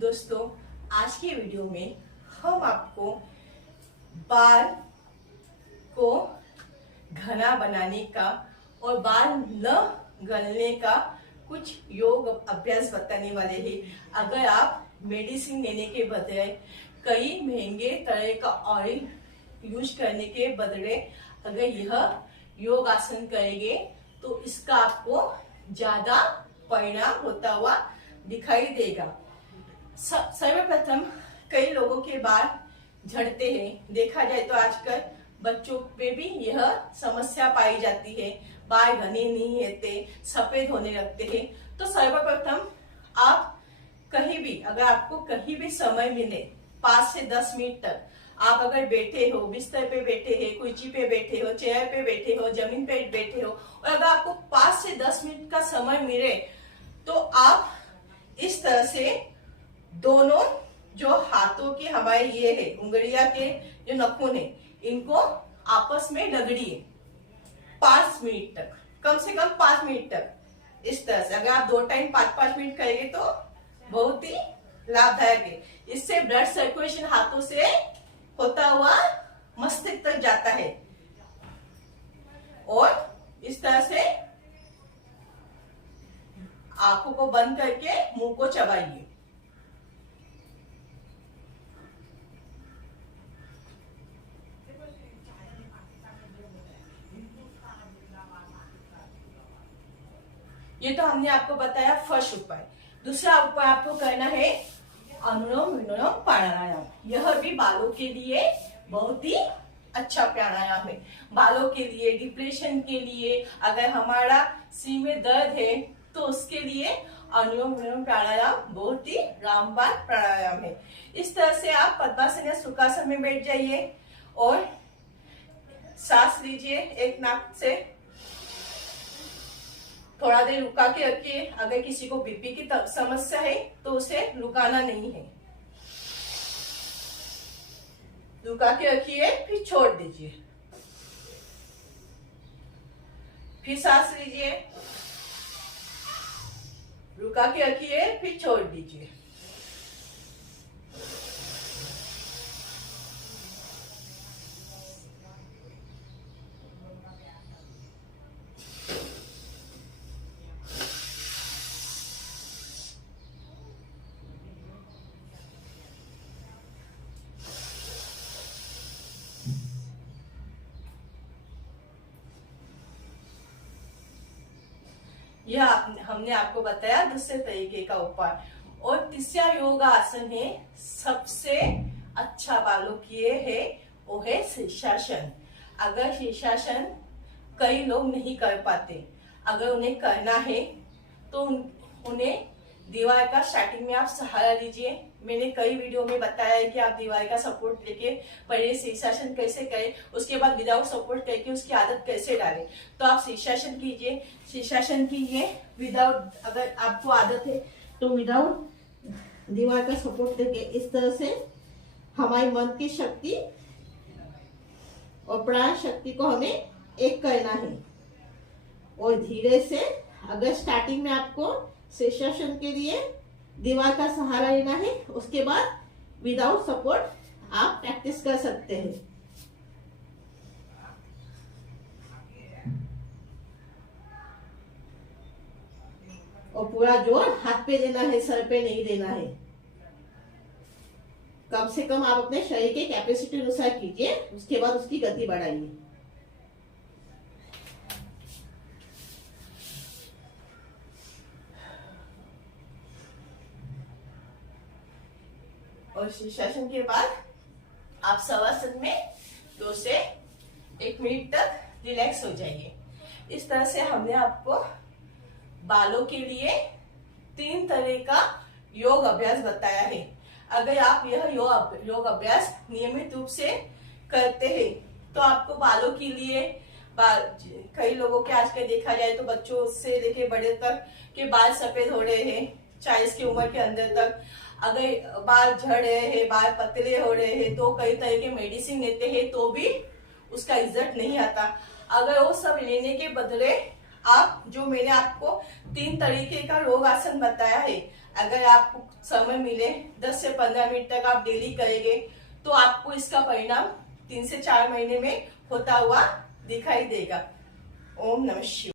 दोस्तों, आज की वीडियो में हम आपको बाल को घना बनाने का और बाल न गलने का कुछ योग अभ्यास बताने वाले हैं। अगर आप मेडिसिन लेने के बदले कई महंगे तरह का ऑयल यूज करने के बदले अगर यह योग आसन करेंगे तो इसका आपको ज्यादा परिणाम होता हुआ दिखाई देगा। सर्वप्रथम कई लोगों के बाल झड़ते हैं। देखा जाए तो आजकल बच्चों में भी यह समस्या पाई जाती है, बाल घने नहीं रहते, सफेद होने लगते हैं। तो सर्वप्रथम आप कहीं भी, अगर आपको कहीं भी समय मिले 5 से 10 मिनट तक, आप अगर बैठे हो, बिस्तर पे बैठे हैं, कुर्सी पे बैठे हो, चेयर पे बैठे हो, जमीन पे बैठे हो, और अगर आपको 5 से 10 मिनट का समय मिले तो आप इस तरह से दोनों जो हाथों के हमारे ये है, उंगलियां के जो नखून है, इनको आपस में रगड़िए 5 मिनट तक, कम से कम 5 मिनट तक। इस तरह से अगर आप 2 टाइम 5-5 मिनट करेंगे तो बहुत ही लाभदायक है। इससे ब्लड सर्कुलेशन हाथों से होता हुआ मस्तिष्क तक जाता है। और इस तरह से आंखों को बंद करके मुंह को चबाइए। ये तो हमने आपको बताया फर्स्ट उपाय। दूसरा उपाय आपको करना है अनुलोम विलोम प्राणायाम। यह भी बालों के लिए बहुत ही अच्छा प्राणायाम है। बालों के लिए, डिप्रेशन के लिए, अगर हमारा सिर में दर्द है तो उसके लिए अनुलोम विलोम प्राणायाम बहुत ही रामबाण प्राणायाम है। इस तरह से आप पद्मासन या सुखासन में बैठ जाइए और सांस लीजिए एक नाक से, थोड़ा देर रुका के रखिए। अगर किसी को बीपी की समस्या है तो उसे रुकाना नहीं है, रुका के रखिए, फिर छोड़ दीजिए। फिर सांस लीजिए, रुका के रखिए, फिर छोड़ दीजिए। यह हमने आपको बताया दूसरे तरीके का उपाय। और तीसरा योगा आसन है सबसे अच्छा बालों के है, वो है शीर्षासन। अगर शीर्षासन कई लोग नहीं कर पाते, अगर उन्हें करना है तो उन्हें दीवार का स्टार्टिंग में आप सहारा लीजिए। मैंने कई वीडियो में बताया है कि आप दीवार का सपोर्ट लेके पहले शीर्षासन कैसे करें, उसके बाद विदाउट सपोर्ट करके उसकी आदत कैसे डालें। तो आप शीर्षासन कीजिए, शीर्षासन कीजिए विदाउट, अगर आपको आदत है तो विदाउट दीवार का सपोर्ट लेके इस तरह से हमारी मन की शक्ति और प्राण शक्ति को हमें एक करना है। और धीरे से, अगर स्टार्टिंग में आपको शीर्षासन के लिए दीवार का सहारा लेना है, उसके बाद विदाउट सपोर्ट आप प्रैक्टिस कर सकते हैं। और पूरा जोर हाथ पे देना है, सर पे नहीं देना है। कम से कम आप अपने शरीर के कैपेसिटी अनुसार कीजिए, उसके बाद उसकी गति बढ़ाइए। और शीर्षासन के बाद आप शवासन में 2 से 1 मिनट तक रिलैक्स हो जाइए। इस तरह से हमने आपको बालों के लिए 3 तरह का योग अभ्यास बताया है। अगर आप यह योग अभ्यास नियमित रूप से करते हैं तो आपको बालों के लिए, कई लोगों के आजकल देखा जाए तो बच्चों से लेके बड़े तक के बाल सफेद हो रहे हैं, 40 की उम्र के अंदर तक। अगर बाल झड़ रहे हैं, बाल पतले हो रहे हैं तो कई तरह के मेडिसिन लेते हैं तो भी उसका रिजल्ट नहीं आता। अगर वो सब लेने के बदले आप, जो मैंने आपको 3 तरीके का योग आसन बताया है, अगर आपको समय मिले 10 से 15 मिनट तक आप डेली करेंगे तो आपको इसका परिणाम 3 से 4 महीने में होता हुआ दिखाई देगा। ओम नमः शिवाय।